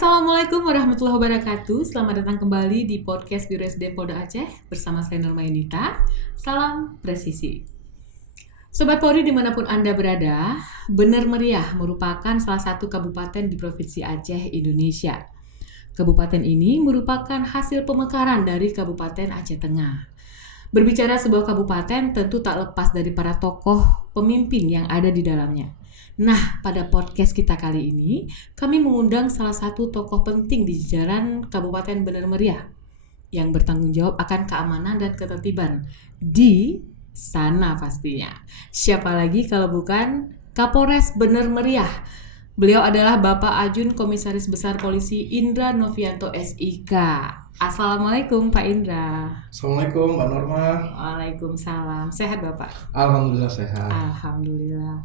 Assalamualaikum warahmatullahi wabarakatuh. Selamat datang kembali di podcast Biro SD Polda Aceh bersama saya Norma Yunita. Salam presisi. Sobat Polri dimanapun Anda berada, Bener Meriah merupakan salah satu kabupaten di Provinsi Aceh, Indonesia. Kabupaten ini merupakan hasil pemekaran dari Kabupaten Aceh Tengah. Berbicara sebuah kabupaten tentu tak lepas dari para tokoh pemimpin yang ada di dalamnya. Nah, pada podcast kita kali ini, kami mengundang salah satu tokoh penting di jajaran Kabupaten Bener Meriah yang bertanggung jawab akan keamanan dan ketertiban di sana pastinya. Siapa lagi kalau bukan Kapolres Bener Meriah. Beliau adalah Bapak Ajun Komisaris Besar Polisi Indra Novianto SIK. Assalamualaikum Pak Indra. Assalamualaikum Mbak Norma. Waalaikumsalam. Sehat Bapak? Alhamdulillah sehat. Alhamdulillah.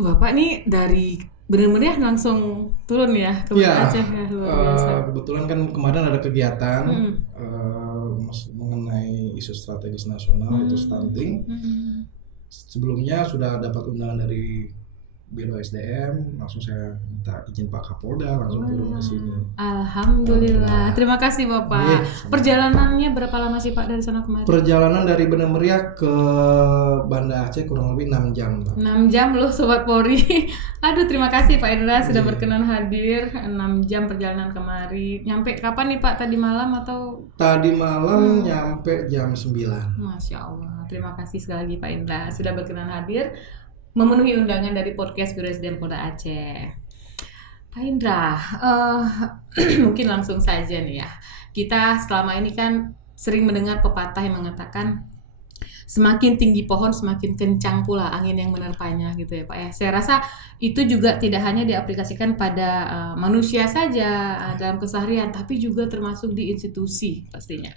Bapak nih dari Bener Meriah langsung turun ya ke Aceh ya, luar biasa. Kebetulan kan kemarin ada kegiatan mengenai isu strategis nasional itu stunting. Sebelumnya sudah dapat undangan dari Biro SDM, langsung saya minta izin Pak Kapolda langsung turun ke sini. Alhamdulillah. Terima kasih Bapak. Perjalanannya berapa lama sih Pak dari sana kemarin? Perjalanan dari Bener Meriah ke Banda Aceh kurang lebih 6 jam, Pak. 6 jam loh Sobat Polri. Aduh, terima kasih Pak Indra sudah berkenan hadir. 6 jam perjalanan kemari. Nyampe kapan nih Pak? Tadi malam atau? Tadi malam nyampe jam 9. Masya Allah. Terima kasih sekali lagi Pak Indra sudah berkenan hadir memenuhi undangan dari podcast Biro SDM Polda Aceh. Pak Indra, mungkin langsung saja nih ya. Kita selama ini kan sering mendengar pepatah yang mengatakan semakin tinggi pohon semakin kencang pula angin yang menerpanya gitu ya Pak ya. Saya rasa itu juga tidak hanya diaplikasikan pada manusia saja dalam keseharian, tapi juga termasuk di institusi pastinya.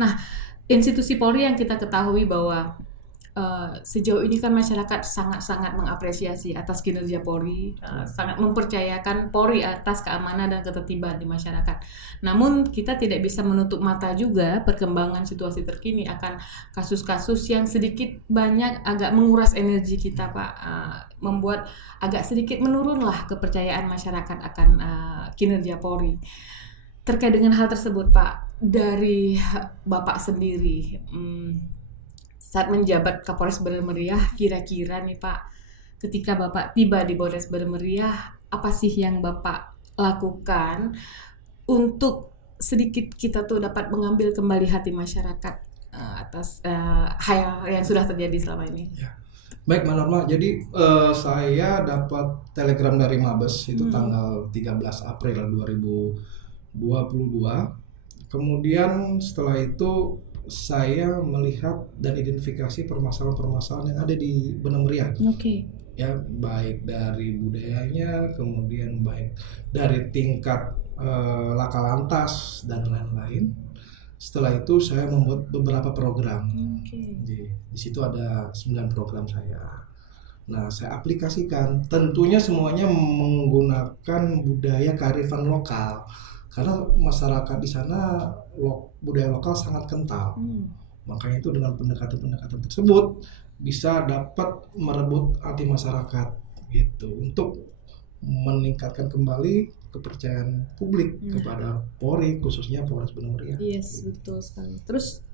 Nah, institusi Polri yang kita ketahui bahwa sejauh ini kan masyarakat sangat-sangat mengapresiasi atas kinerja Polri, sangat mempercayakan Polri atas keamanan dan ketertiban di masyarakat. Namun kita tidak bisa menutup mata juga perkembangan situasi terkini akan kasus-kasus yang sedikit banyak agak menguras energi kita Pak, membuat agak sedikit menurunlah kepercayaan masyarakat akan kinerja Polri. Terkait dengan hal tersebut Pak, dari Bapak sendiri, saat menjabat Kapolres Bener Meriah, kira-kira nih Pak, ketika Bapak tiba di Polres Bener Meriah, apa sih yang Bapak lakukan untuk sedikit kita tuh dapat mengambil kembali hati masyarakat atas hal yang sudah terjadi selama ini? Ya. Baik Mbak Norma, jadi saya dapat telegram dari Mabes itu tanggal 13 April 2022. Kemudian setelah itu saya melihat dan identifikasi permasalahan-permasalahan yang ada di Bener Meriah. Oke. Ya, baik dari budayanya, kemudian baik dari tingkat laka lantas dan lain-lain. Setelah itu saya membuat beberapa program. Di situ ada 9 program saya. Nah, saya aplikasikan. Tentunya semuanya menggunakan budaya kearifan lokal. Karena masyarakat di sana budaya lokal sangat kental. Makanya itu dengan pendekatan-pendekatan tersebut bisa dapat merebut hati masyarakat gitu untuk meningkatkan kembali kepercayaan publik kepada Polri, khususnya Polres Bener Meriah. Yes, betul sekali. Terus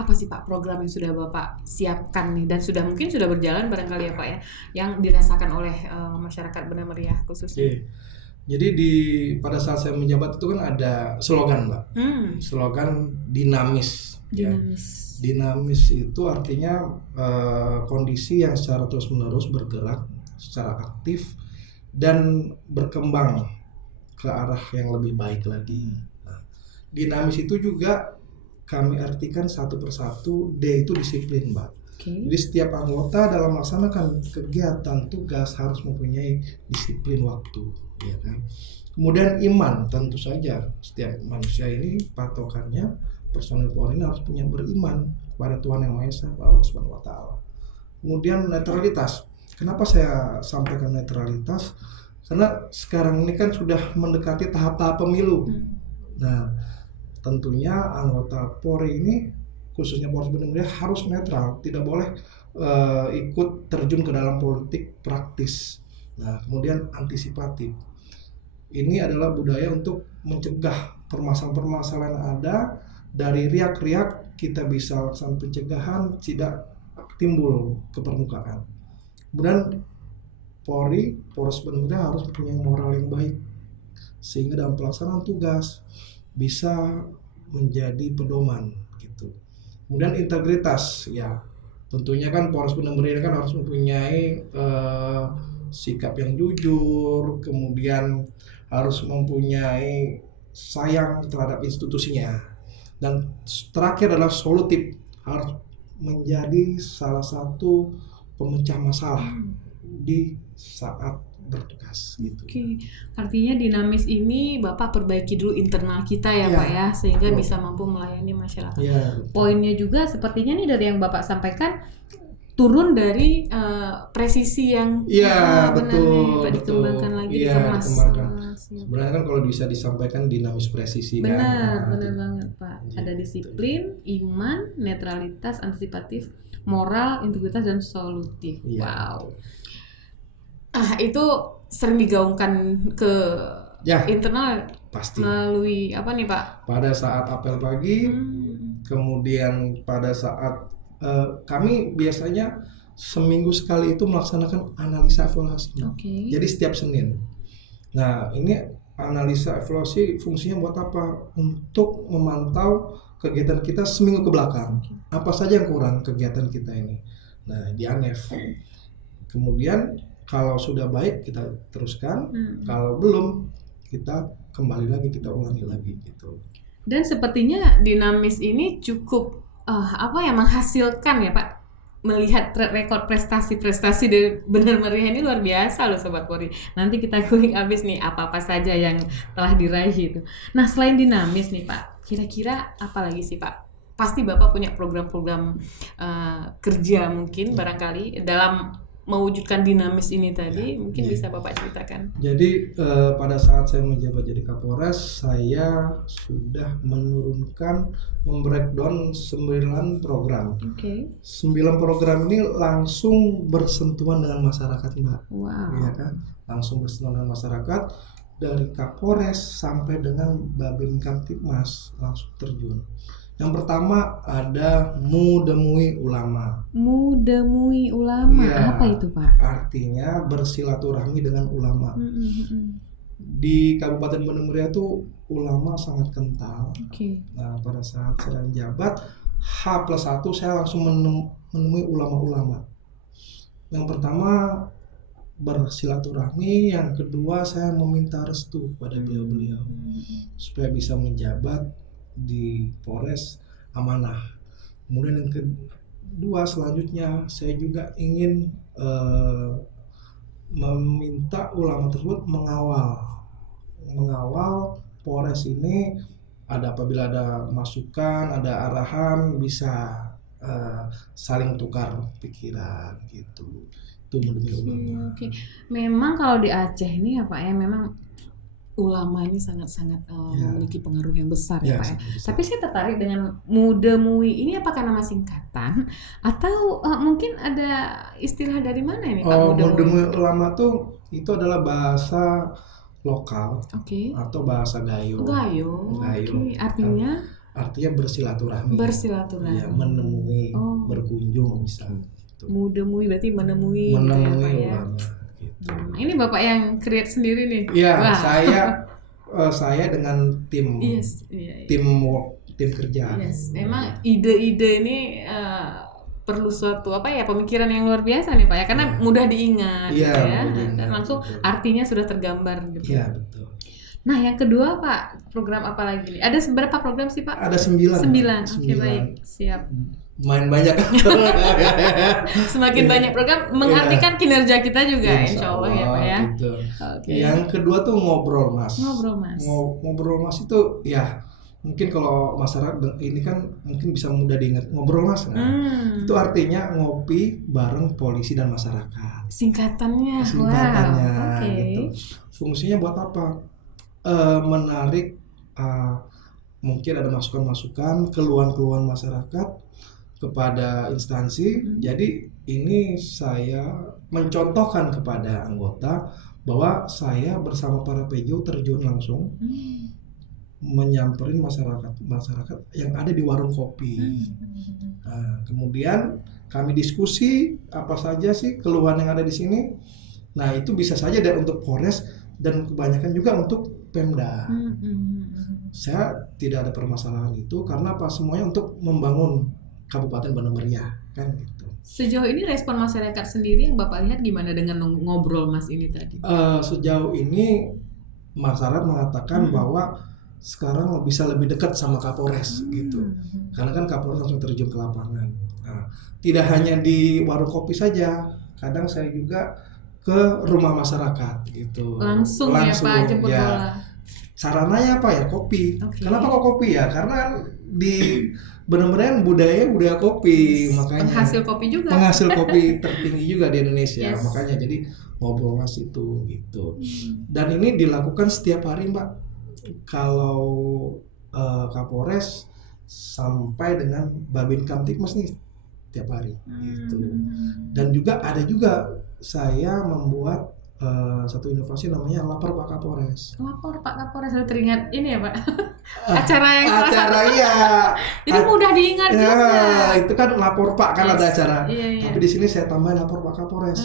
apa sih Pak program yang sudah Bapak siapkan nih dan mungkin sudah berjalan barangkali ya Pak ya, yang dirasakan oleh masyarakat Bener Meriah khususnya? Jadi pada saat saya menjabat itu kan ada slogan Mbak, slogan dinamis. Dinamis itu artinya kondisi yang secara terus-menerus bergerak, secara aktif dan berkembang ke arah yang lebih baik lagi. Nah, dinamis itu juga kami artikan satu persatu, D itu disiplin Mbak. Jadi setiap anggota dalam melaksanakan kegiatan tugas harus mempunyai disiplin waktu, ya kan. Kemudian iman, tentu saja setiap manusia ini patokannya personil Polri harus punya beriman kepada Tuhan Yang Maha Esa, Allah Subhanahu Wa Taala. Kemudian netralitas. Kenapa saya sampaikan netralitas? Karena sekarang ini kan sudah mendekati tahap-tahap pemilu. Nah, tentunya anggota Polri ini khususnya Polres Bener Meriah harus netral, tidak boleh ikut terjun ke dalam politik praktis. Nah, kemudian antisipatif. ini adalah budaya untuk mencegah permasalahan-permasalahan yang ada. Dari riak-riak kita bisa lakukan pencegahan tidak timbul ke permukaan. Kemudian Polres Bandung harus mempunyai moral yang baik sehingga dalam pelaksanaan tugas bisa menjadi pedoman gitu. Kemudian integritas, ya tentunya kan Polres Bandung kan harus mempunyai sikap yang jujur, kemudian harus mempunyai sayang terhadap institusinya, dan terakhir adalah solutif, harus menjadi salah satu pemecah masalah di saat bertugas gitu. Oke. Artinya dinamis ini Bapak perbaiki dulu internal kita ya, Pak ya, sehingga bisa mampu melayani masyarakat. Poinnya juga sepertinya nih dari yang Bapak sampaikan turun dari presisi yang betul, nih, dikembangkan lagi, dikemas. Sebenarnya kan kalau bisa disampaikan dinamis presisi benar banget Pak. Ada disiplin, iman, netralitas, antisipatif, moral, integritas, dan solutif. Wow. Itu sering digaungkan ke internal pasti melalui apa nih Pak? Pada saat apel pagi, kemudian pada saat kami biasanya seminggu sekali itu melaksanakan analisa evaluasi. Jadi setiap Senin. Nah, ini analisa evaluasi fungsinya buat apa? Untuk memantau kegiatan kita seminggu ke belakang. Apa saja yang kurang kegiatan kita ini. Nah, di ANEF. Kemudian kalau sudah baik kita teruskan, kalau belum kita kembali lagi, kita ulangi lagi gitu. Dan sepertinya dinamis ini cukup menghasilkan ya Pak, melihat track record prestasi-prestasi dari Benar Meriah ini luar biasa loh Sobat Polri. Nanti kita kulik abis nih apa-apa saja yang telah diraih itu. Nah, selain dinamis nih Pak, kira-kira apa lagi sih Pak? Pasti Bapak punya program-program kerja mungkin barangkali dalam mewujudkan dinamis ini tadi, mungkin bisa Bapak ceritakan. Jadi pada saat saya menjabat jadi Kapolres, saya sudah membreakdown 9 program. 9 program ini langsung bersentuhan dengan masyarakat, Mbak. Iya kan? Langsung bersentuhan dengan masyarakat, dari Kapolres sampai dengan Babin Kamtibmas langsung terjun. Yang pertama ada Mudemui Ulama. Mudemui Ulama, apa itu Pak? Artinya bersilaturahmi dengan ulama. Di Kabupaten Bandung Meriah tuh ulama sangat kental. Nah, pada saat saya menjabat H+1 saya langsung menemui ulama-ulama. Yang pertama bersilaturahmi, yang kedua saya meminta restu pada beliau-beliau supaya bisa menjabat di Polres amanah. Kemudian yang kedua selanjutnya saya juga ingin meminta ulama tersebut mengawal Polres ini, apabila ada masukan, ada arahan, bisa saling tukar pikiran gitu. Itu Mudemui Ulama. Memang kalau di Aceh ini ya Pak ya, memang ulama ini sangat-sangat memiliki pengaruh yang besar ya Pak ya. Tapi saya tertarik dengan Mudemui ini, apakah nama singkatan atau mungkin ada istilah dari mana ini Pak? Mudemui Ulama tuh itu adalah bahasa lokal atau bahasa Gayo. Artinya bersilaturahmi. Ya, menemui, berkunjung bisa. Mudemui berarti menemui gitu ya Pak ya. Ini Bapak yang create sendiri nih. Iya, saya dengan tim kerja. Memang ide-ide ini perlu suatu pemikiran yang luar biasa nih Pak ya, karena mudah diingat gitu ya. Dan langsung artinya sudah tergambar gitu. Iya, betul. Nah, yang kedua Pak, program apa lagi nih? Ada berapa program sih Pak? Ada 9. Oke, baik. Siap. Main banyak. Semakin banyak program mengartikan kinerja kita juga, insya Allah ya Pak ya. Gitu. Yang kedua tuh ngobrol mas. Ngobrol mas itu ya mungkin kalau masyarakat ini kan mungkin bisa mudah diingat, ngobrol mas. Itu artinya ngopi bareng polisi dan masyarakat. Singkatannya. Gitu. Fungsinya buat apa? Menarik mungkin ada masukan-masukan, keluhan-keluhan masyarakat kepada instansi. Jadi ini saya mencontohkan kepada anggota bahwa saya bersama para PJU terjun langsung menyamperin masyarakat yang ada di warung kopi. Nah, kemudian kami diskusi apa saja sih keluhan yang ada di sini. Nah, itu bisa saja dari untuk Polres dan kebanyakan juga untuk Pemda. Saya tidak ada permasalahan itu karena apa, semuanya untuk membangun Kabupaten Bandung Meriah kan gitu. Sejauh ini respon masyarakat sendiri yang Bapak lihat gimana dengan ngobrol Mas ini tadi? Sejauh ini masyarakat mengatakan bahwa sekarang bisa lebih dekat sama Kapolres gitu. Karena kan Kapolres langsung terjun ke lapangan. Nah, tidak hanya di warung kopi saja, kadang saya juga ke rumah masyarakat gitu. Langsung ya Pak jemput bola. Sarananya apa ya? Kopi. Kenapa kok kopi ya? Karena di benar-benar budaya kopi, makanya penghasil kopi tertinggi juga di Indonesia. Makanya jadi ngobrol mas itu gitu. Dan ini dilakukan setiap hari Mbak. Kalau Kapolres sampai dengan Babin Kamtibmas nih tiap hari gitu. Dan juga ada saya membuat satu inovasi namanya Lapor Pak Kapolres. Lapor Pak Kapolres, saya teringat ini ya Pak. acara ya. Jadi mudah diingat juga. Itu kan Lapor Pak kan ada acara. Iya. Tapi di sini saya tambah Lapor Pak Kapolres.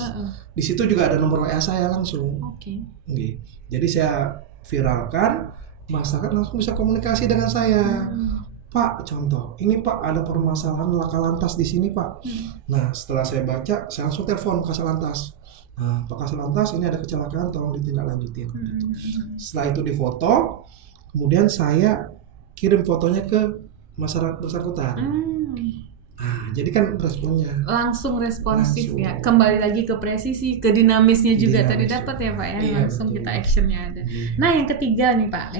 Di situ juga ada nomor WA saya langsung. Oke. Jadi saya viralkan, masyarakat langsung bisa komunikasi dengan saya. Pak, contoh, ini Pak ada permasalahan laka lantas di sini Pak. Nah, setelah saya baca, saya langsung telepon Kasal Lantas. Nah, Pak Kasal Lantas, ini ada kecelakaan, tolong ditindaklanjutin. Gitu. Setelah itu difoto, kemudian saya kirim fotonya ke masyarakat bersangkutan. Nah, jadi kan responnya langsung responsif ya. Kembali lagi ke presisi, ke dinamisnya juga tadi dapat ya Pak ya. Langsung betul. Kita actionnya ada. Nah, yang ketiga nih Pak,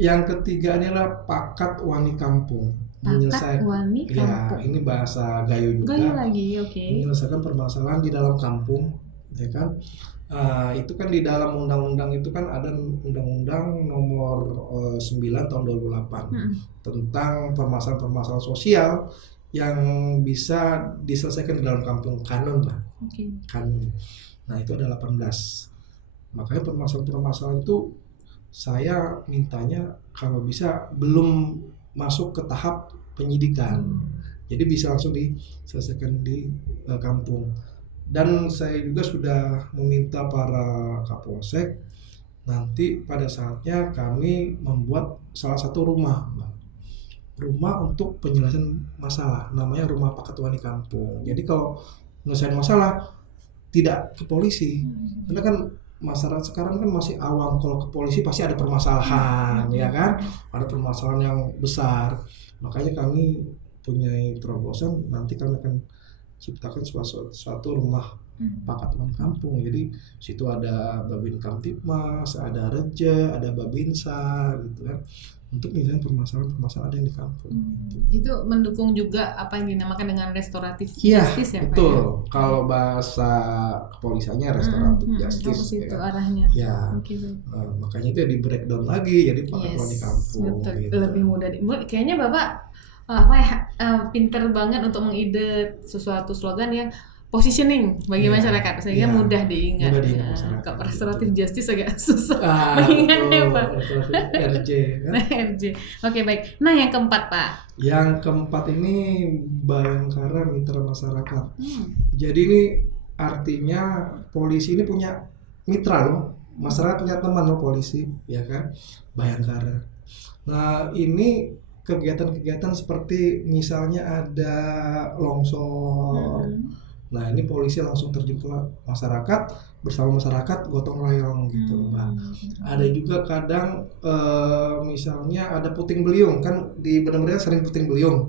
Yang ketiga adalah Pakat Wani Kampung. Pakat Wani Kampung. Ya, ini bahasa Gayo juga. Gayo lagi, oke. Menyelesaikan permasalahan di dalam kampung, ya kan? Itu kan di dalam undang-undang itu kan ada undang-undang nomor 9 tahun 2008 tentang permasalahan-permasalahan sosial yang bisa diselesaikan di dalam kampung, kanun lah. Kanun. Nah, itu ada 18. Makanya permasalahan-permasalahan itu saya mintanya kalau bisa belum masuk ke tahap penyidikan. Jadi bisa langsung diselesaikan di kampung. Dan saya juga sudah meminta para Kapolsek nanti pada saatnya kami membuat salah satu rumah untuk penyelesaian masalah, namanya Rumah Pakat Wani Kampung. Jadi kalau menyelesaikan masalah tidak ke polisi, karena kan masyarakat sekarang kan masih awam, kalau ke polisi pasti ada permasalahan, ya kan? Ada permasalahan yang besar. Makanya kami punya terobosan, nanti kami akan ciptakan suatu rumah Pakat Wani Kampung. Jadi situ ada Babin Kamtibmas, ada Reja, ada Babinsa gitu kan, untuk menyelesaikan permasalahan yang di kampung. Itu mendukung juga apa yang dinamakan dengan restoratif justice ya Pak? Betul. Kalau bahasa kepolisiannya restoratif justice. Itu arahnya. Ya. Makanya itu di breakdown lagi jadi Pakat Wani Kampung. Betul. Gitu. Lebih mudah. Kayaknya Bapak pinter banget untuk mengide suatu slogan yang positioning bagi masyarakat sehingga mudah diingat. Kalau restoratif justice agak susah mengingatnya Pak. RJ kan? RJ. Oke, baik. Nah, yang keempat Pak. Yang keempat ini Bayangkara Mitra Masyarakat. Jadi ini artinya polisi ini punya mitra loh. Masyarakat punya teman loh polisi, ya kan? Bayangkara. Nah, ini kegiatan-kegiatan seperti misalnya ada longsor. Nah, ini polisi langsung terjun ke masyarakat, bersama masyarakat gotong royong gitu Mbak. Ada juga kadang misalnya ada puting beliung, kan di benar-benar sering puting beliung.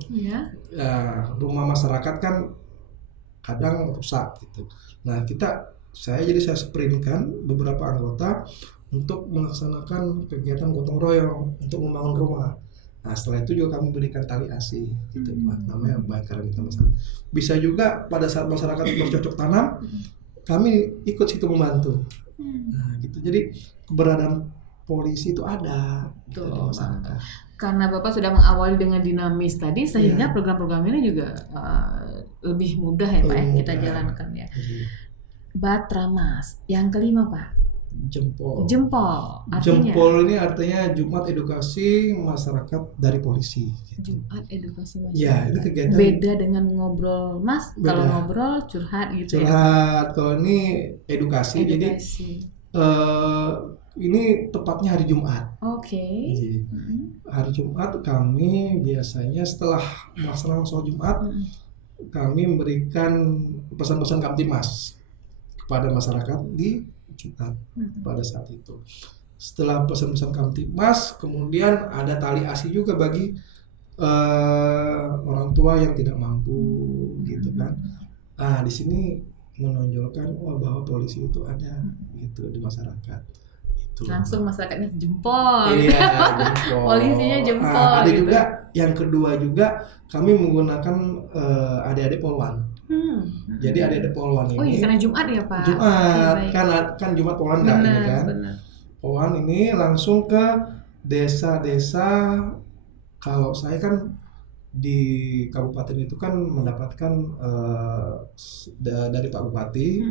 Rumah masyarakat kan kadang rusak gitu. Nah, saya sprintkan beberapa anggota untuk melaksanakan kegiatan gotong royong untuk membangun rumah. Nah, setelah itu juga kami berikan tali asi gitu Pak, namanya Bayangkara Mitra Masyarakat. Bisa juga pada saat masyarakat bercocok tanam, kami ikut situ membantu. Nah, gitu. Jadi keberadaan polisi itu ada di masyarakat. Karena Bapak sudah mengawali dengan dinamis tadi, sehingga program-program ini juga lebih mudah ya Pak kita jalankan ya. Batramas. Yang kelima Pak. Jempol. Artinya? Jempol ini artinya Jumat Edukasi Masyarakat dari Polisi. Gitu. Jumat Edukasi Masyarakat. Ya, ini kegiatan. Beda dengan ngobrol, Mas. Beda. Kalau ngobrol curhat gitu curhat, ya. Kalau ini edukasi. Jadi ini tepatnya hari Jumat. Oke. Hari Jumat kami biasanya setelah melaksanakan sholat Jumat, kami memberikan pesan-pesan Kamtimas kepada masyarakat di Jumat pada saat itu. Setelah pesan-pesan Kamtimas, kemudian ada tali asi juga bagi orang tua yang tidak mampu, gitu kan. Nah, di sini menonjolkan bahwa polisi itu ada gitu di masyarakat. Itu. Langsung masyarakatnya jempol. Iya, jempol. Polisinya jempol. Ada gitu. juga yang kedua juga kami menggunakan adik-adik Polwan. Jadi adik-adik Polwan ini. Oh iya, karena Jumat ya Pak. Jumat, kan Jumat Polwan nggak ini kan. Benar. Polwan ini langsung ke desa-desa. Kalau saya kan di kabupaten itu kan mendapatkan dari Pak Bupati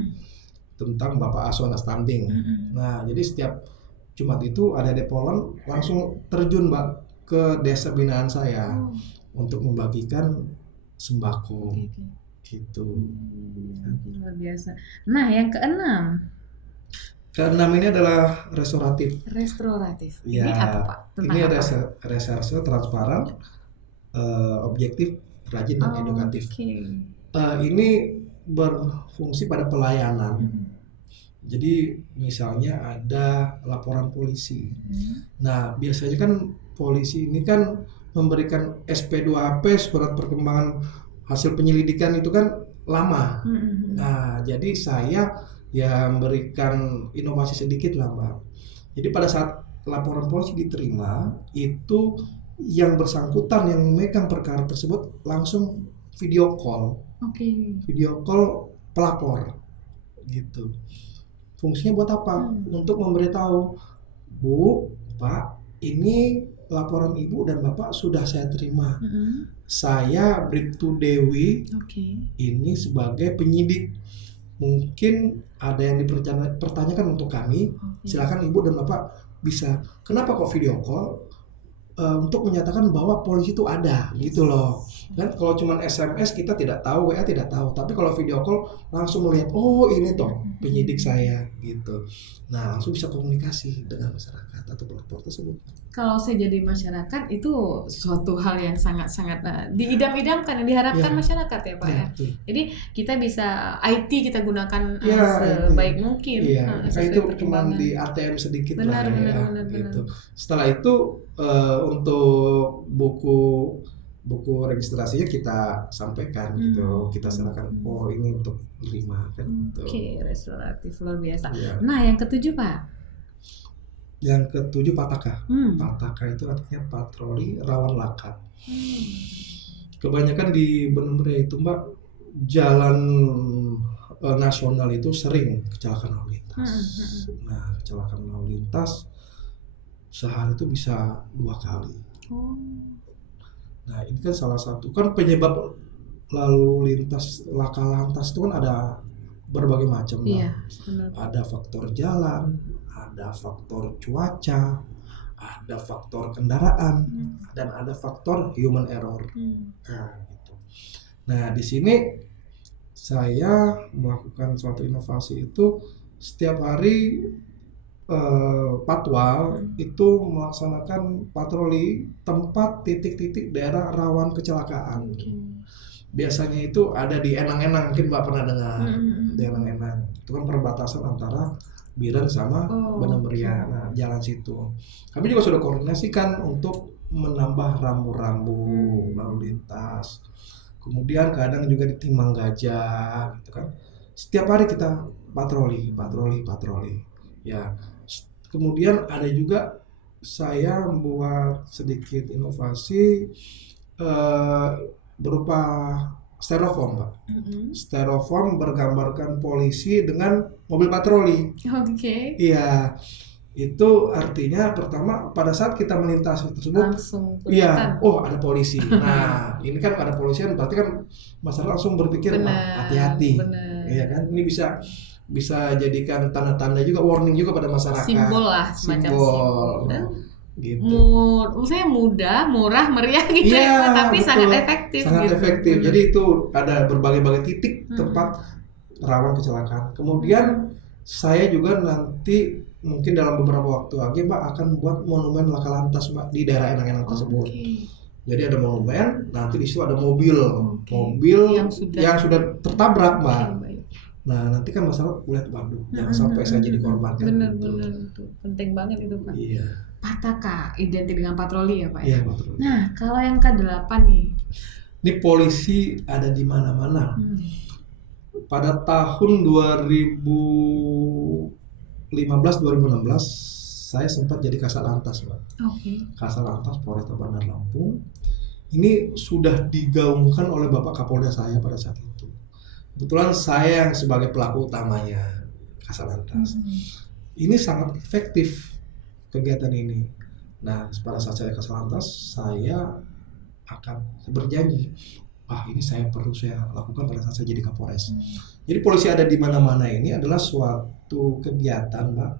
tentang Bapak Aswana Standing. Nah, jadi setiap Jumat itu ada Polwan langsung terjun Mbak ke desa binaan saya untuk membagikan sembako. Gitu. Luar biasa. Nah, yang keenam ini adalah restoratif. Ini apa Pak? Ini reserse transparan, objektif, rajin dan edukatif. Ini berfungsi pada pelayanan. Jadi misalnya ada laporan polisi. Nah, biasanya kan polisi ini kan memberikan SP2AP, surat perkembangan hasil penyelidikan itu kan lama. Nah, jadi saya ya memberikan inovasi sedikit lah Mbak. Jadi pada saat laporan polisi diterima, itu yang bersangkutan yang memegang perkara tersebut langsung video call. Video call pelapor gitu. Fungsinya buat apa? Untuk memberitahu, Bu, Pak, ini laporan Ibu dan Bapak sudah saya terima. Saya Bribtu Dewi ini sebagai penyidik. Mungkin ada yang dipertanyakan untuk kami. Silakan Ibu dan Bapak bisa. Kenapa kok video call? Untuk menyatakan bahwa polisi itu ada gitu loh. Dan kalau cuma SMS kita tidak tahu, WA tidak tahu. Tapi kalau video call langsung melihat, oh ini toh penyidik saya gitu. Nah, langsung bisa komunikasi dengan masyarakat atau pelapor tersebut. Kalau saya jadi masyarakat itu suatu hal yang sangat-sangat diidam-idamkan, yang diharapkan masyarakat ya Pak ya. Jadi kita bisa IT kita gunakan sebaik mungkin. Itu cuma di ATM sedikit benar. Gitu. Setelah itu untuk buku registrasinya kita sampaikan gitu, kita serahkan. Oh ini untuk terima kan. Restoratif luar biasa. Nah yang ketujuh Pak. Yang ketujuh Pataka. Pataka itu artinya patroli rawan laka. Kebanyakan di Bener itu Mbak, jalan nasional itu sering kecelakaan lalu lintas. Nah, kecelakaan lalu lintas sehari itu bisa 2 kali. Nah, ini kan salah satu kan penyebab lalu lintas laka lantas itu kan ada berbagai macam. Ada faktor jalan, ada faktor cuaca, ada faktor kendaraan, dan ada faktor human error. Nah, gitu. Nah, di sini saya melakukan suatu inovasi itu setiap hari patwal itu melaksanakan patroli tempat titik-titik daerah rawan kecelakaan. Biasanya itu ada di Enang-Enang, mungkin Mbak pernah dengar. Di Enang-Enang itu kan perbatasan antara Biren sama Bandar Meriah. Nah, jalan situ. Kami juga sudah koordinasikan untuk menambah rambu-rambu lalu lintas. Kemudian kadang juga di Timang Gajah gitu kan. Setiap hari kita patroli. Ya. Kemudian ada juga saya membuat sedikit inovasi berupa styrofoam, Pak. Styrofoam bergambarkan polisi dengan mobil patroli. Iya. Itu artinya pertama pada saat kita melintasi tersebut langsung kelihatan. Ada polisi. Nah, ini kan ada polisian berarti kan masyarakat langsung berpikir hati-hati. Iya kan? Ini bisa bisa jadikan tanda-tanda juga, warning juga pada masyarakat. Simbol lah, semacam simbol. Gitu. Maksudnya mudah, murah, meriah gitu ya, tapi betul. Sangat efektif. Sangat gitu. Efektif. Jadi itu ada berbagai-bagai titik tempat rawan kecelakaan. Kemudian saya juga nanti mungkin dalam beberapa waktu lagi Mbak akan buat monumen laka lantas Mbak di daerah Enang-Enang tersebut. Jadi ada monumen, nanti di situ ada mobil yang sudah tertabrak Mbak. Nah nanti kan masalah lihat, waduh, jangan sampai saya jadi korban kan. Bener-bener itu penting banget itu Pak. Iya. Pataka identik dengan patroli ya Pak. Iya, patroli. Nah kalau yang ke-8 nih. Ini polisi ada di mana-mana. Pada tahun 2015-2016 saya sempat jadi Kasat Lantas Mbak. Kasat Lantas Polresta Bandar Lampung. Ini sudah digaungkan oleh Bapak Kapolda saya pada saat itu. Kebetulan saya yang sebagai pelaku utamanya Kasat Lantas. Ini sangat efektif kegiatan ini. Nah, pada saat saya Kasat Lantas, saya akan berjanji, ini saya lakukan pada saat saya jadi Kapolres. Jadi polisi ada di mana-mana ini adalah suatu kegiatan, Mbak,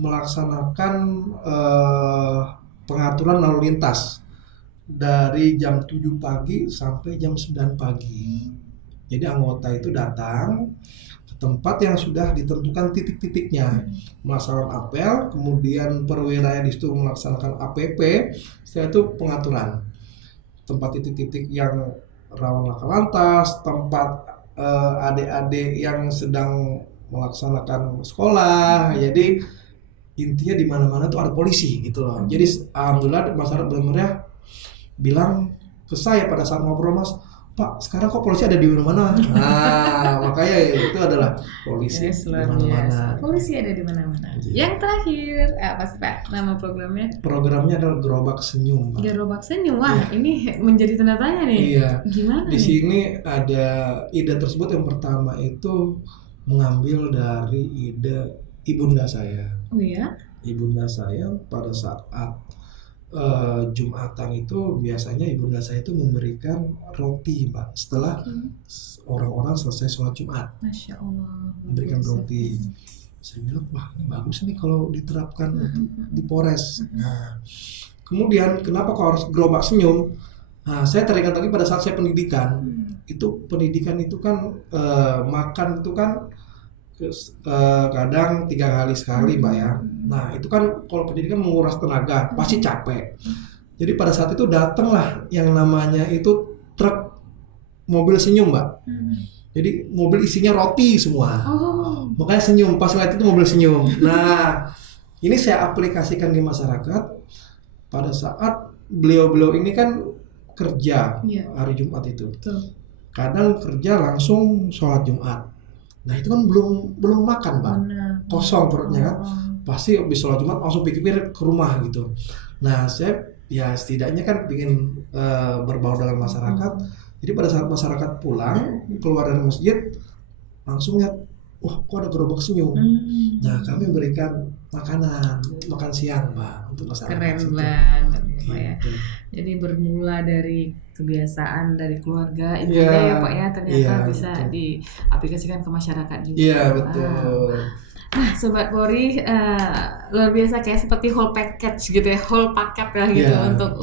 melaksanakan pengaturan lalu lintas dari jam 7 pagi sampai jam 9 pagi. Jadi anggota itu datang ke tempat yang sudah ditentukan titik-titiknya, melaksanakan apel, kemudian perwira di situ melaksanakan APP, setelah itu pengaturan tempat titik-titik yang rawan laka lantas, tempat adik-adik yang sedang melaksanakan sekolah. Jadi intinya di mana-mana tuh ada polisi gitu loh. Jadi alhamdulillah masyarakat benar-benar bilang ke saya pada saat ngobrol, Mas, Pak, sekarang kok polisi ada di mana-mana? Nah, makanya itu adalah polisi di mana-mana. Polisi ada di mana-mana. Yang terakhir, apa sih Pak nama programnya? Programnya adalah Gerobak Senyum, Pak. Gerobak Senyum, wah ini menjadi tanda tanya nih. Iya. Gimana di sini ada ide tersebut yang pertama itu mengambil dari ide ibunda saya. Oh iya? Ibunda saya pada saat Jumatan itu biasanya ibunda saya itu memberikan roti, Mbak, setelah orang-orang selesai sholat Jumat. Masya Allah. Memberikan roti. Saya bilang, wah ini bagus nih kalau diterapkan di Polres. Nah, kemudian kenapa kok harus gerobak senyum? Nah, saya teringat lagi pada saat saya pendidikan. Itu pendidikan itu kan makan itu kan kadang 3 kali sekali, Mbak ya. Nah itu kan kalau pendidikan menguras tenaga, pasti capek. Jadi pada saat itu datanglah yang namanya itu truk mobil senyum, Mbak. Jadi mobil isinya roti semua. Makanya senyum, pas lihat itu mobil senyum. Nah ini saya aplikasikan di masyarakat pada saat beliau-beliau ini kan kerja hari Jumat itu. Kadang kerja langsung sholat Jumat. Nah itu kan belum makan, Pak, kosong perutnya kan, pasti habis sholat Jumat langsung pikir-pikir ke rumah gitu. Nah saya ya setidaknya kan ingin berbaur dengan masyarakat. Jadi pada saat masyarakat pulang keluar dari masjid langsung lihat, wah kok ada gerobak senyum. Nah kami berikan makan siang, Mbak, untuk masyarakat. Keren banget gitu. Ya. Jadi bermula dari kebiasaan dari keluarga ibu ya Pak ya, ternyata bisa betul. Diaplikasikan ke masyarakat juga. Iya betul. Nah Sobat Polri luar biasa, kayak seperti whole package gitu ya, whole paket lah gitu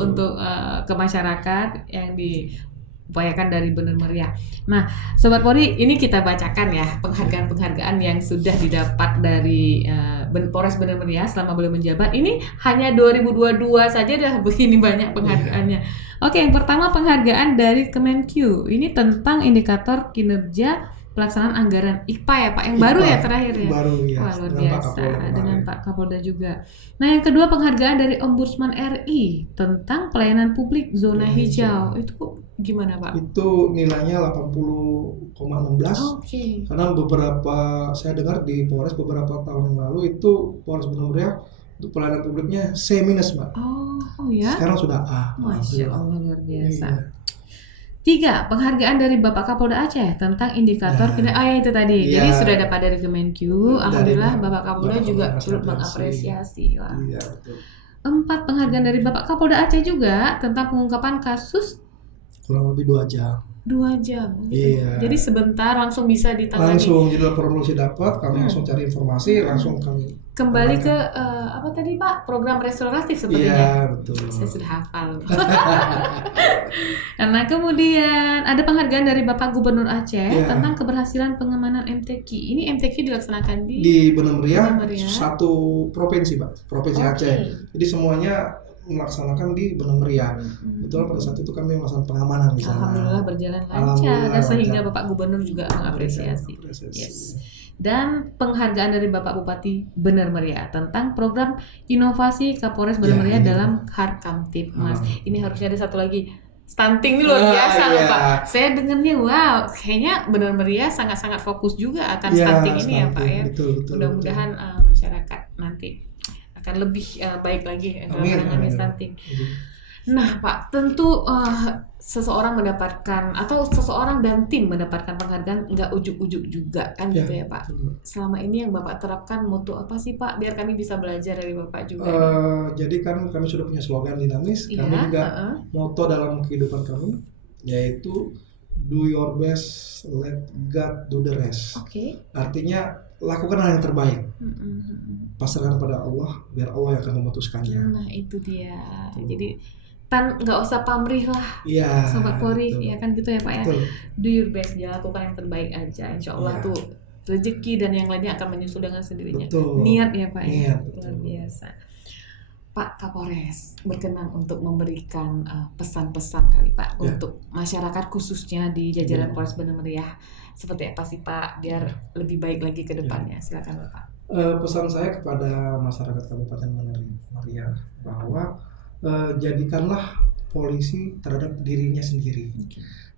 untuk ke masyarakat yang diupayakan dari Benar Meriah. Nah Sobat Polri, ini kita bacakan ya penghargaan-penghargaan yang sudah didapat dari Polres Benar Meriah selama beliau menjabat. Ini hanya 2022 saja udah begini banyak penghargaannya. Oke, yang pertama penghargaan dari Kemenq. Ini tentang indikator kinerja pelaksanaan anggaran IKPA ya Pak, yang baru ya terakhir ya. Baru ya. Wah, luar biasa dengan Pak Kapolda juga. Nah, yang kedua penghargaan dari Ombudsman RI tentang pelayanan publik zona hijau. Itu gimana Pak? Itu nilainya 80,16. Karena beberapa saya dengar di Polres beberapa tahun yang lalu itu Polres Benar Meriah untuk pelayanan publiknya C-, Mbak. Oh ya. Sekarang sudah A. Masya Allah, luar biasa. 3, penghargaan dari Bapak Kapolda Aceh tentang indikator kinerja. Itu tadi. Jadi sudah dapat dari Kemenq. Alhamdulillah Bapak Kapolda juga turut mengapresiasi. Iya, betul. 4, penghargaan dari Bapak Kapolda Aceh juga tentang pengungkapan kasus kurang lebih 2 jam. 2 jam gitu. Iya. Jadi sebentar langsung bisa ditangani. Langsung jadi laporan polisi dapat, kami langsung cari informasi, langsung kami kembali ke apa tadi Pak, program restoratif sepertinya. Iya, betul. Saya sudah hafal. Nah kemudian ada penghargaan dari Bapak Gubernur Aceh tentang keberhasilan pengamanan MTQ. Ini MTQ dilaksanakan di Bener Meriah, satu provinsi Pak, provinsi Aceh. Jadi semuanya melaksanakan di Bener Meriah. Betul, pada saat itu kami melaksanakan pengamanan di sana. Alhamdulillah berjalan lancar dan sehingga Bapak Gubernur juga mengapresiasi. Yes. Dan penghargaan dari Bapak Bupati Bener Meriah tentang program inovasi Kapolres Bener Meriah dalam Harkamtibmas. Ini harusnya ada satu lagi. Stunting ini luar biasa loh Pak. Saya dengarnya wow, kayaknya Bener Meriah sangat-sangat fokus juga akan stunting ini ya Pak ya. Mudah-mudahan masyarakat nanti akan lebih baik lagi dalam menangani stunting. Nah Pak, tentu seseorang mendapatkan atau seseorang dan tim mendapatkan penghargaan nggak ujuk-ujuk juga kan gitu ya Pak. Selama ini yang Bapak terapkan moto apa sih Pak? Biar kami bisa belajar dari Bapak juga. Jadi kan kami sudah punya slogan dinamis, kami juga moto dalam kehidupan kami yaitu do your best, let God do the rest. Artinya lakukan hal yang terbaik. Pasrahkan pada Allah, biar Allah yang akan memutuskannya. Nah itu dia. Jadi nggak usah pamrih lah, Sobat Polri, ya kan gitu ya Pak ya. Do your best, jangan lakukan yang terbaik aja. Insya Allah tuh rezeki dan yang lainnya akan menyusul dengan sendirinya. Niat ya Pak ya, luar biasa. Pak Kapolres berkenan untuk memberikan pesan-pesan kali Pak untuk masyarakat khususnya di jajaran Polres Bener Meriah. Seperti apa sih Pak, biar lebih baik lagi ke depannya. Silakan Bapak. Pesan saya kepada masyarakat Kabupaten Bener Meriah bahwa jadikanlah polisi terhadap dirinya sendiri.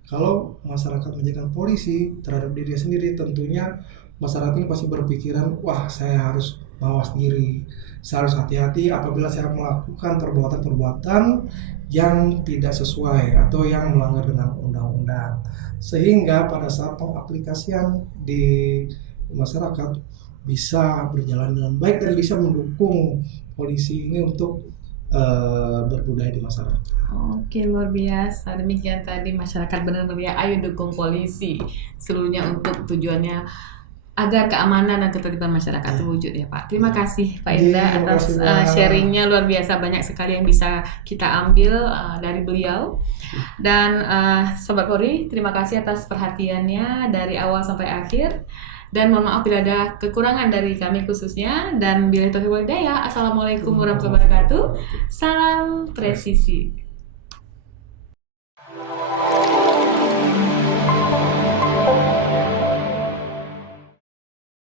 Kalau masyarakat menjadikan polisi terhadap dirinya sendiri, tentunya masyarakat ini pasti berpikiran, wah saya harus mawas diri, saya harus hati-hati apabila saya melakukan perbuatan-perbuatan yang tidak sesuai atau yang melanggar dengan undang-undang. Sehingga pada saat pengaplikasian di masyarakat bisa berjalan dengan baik dan bisa mendukung polisi ini untuk berbudaya di masyarakat. Oke, luar biasa. Demikian tadi masyarakat Bener Meriah, ayo dukung polisi seluruhnya untuk tujuannya agar keamanan dan ketertiban masyarakat terwujud ya Pak. Terima kasih Pak Indra atas sharingnya, luar biasa, banyak sekali yang bisa kita ambil dari beliau. Dan Sobat Polri, terima kasih atas perhatiannya dari awal sampai akhir. Dan mohon maaf bila ada kekurangan dari kami khususnya. Dan billahi taufiq wal hidayah. Assalamualaikum warahmatullahi wabarakatuh. Salam presisi.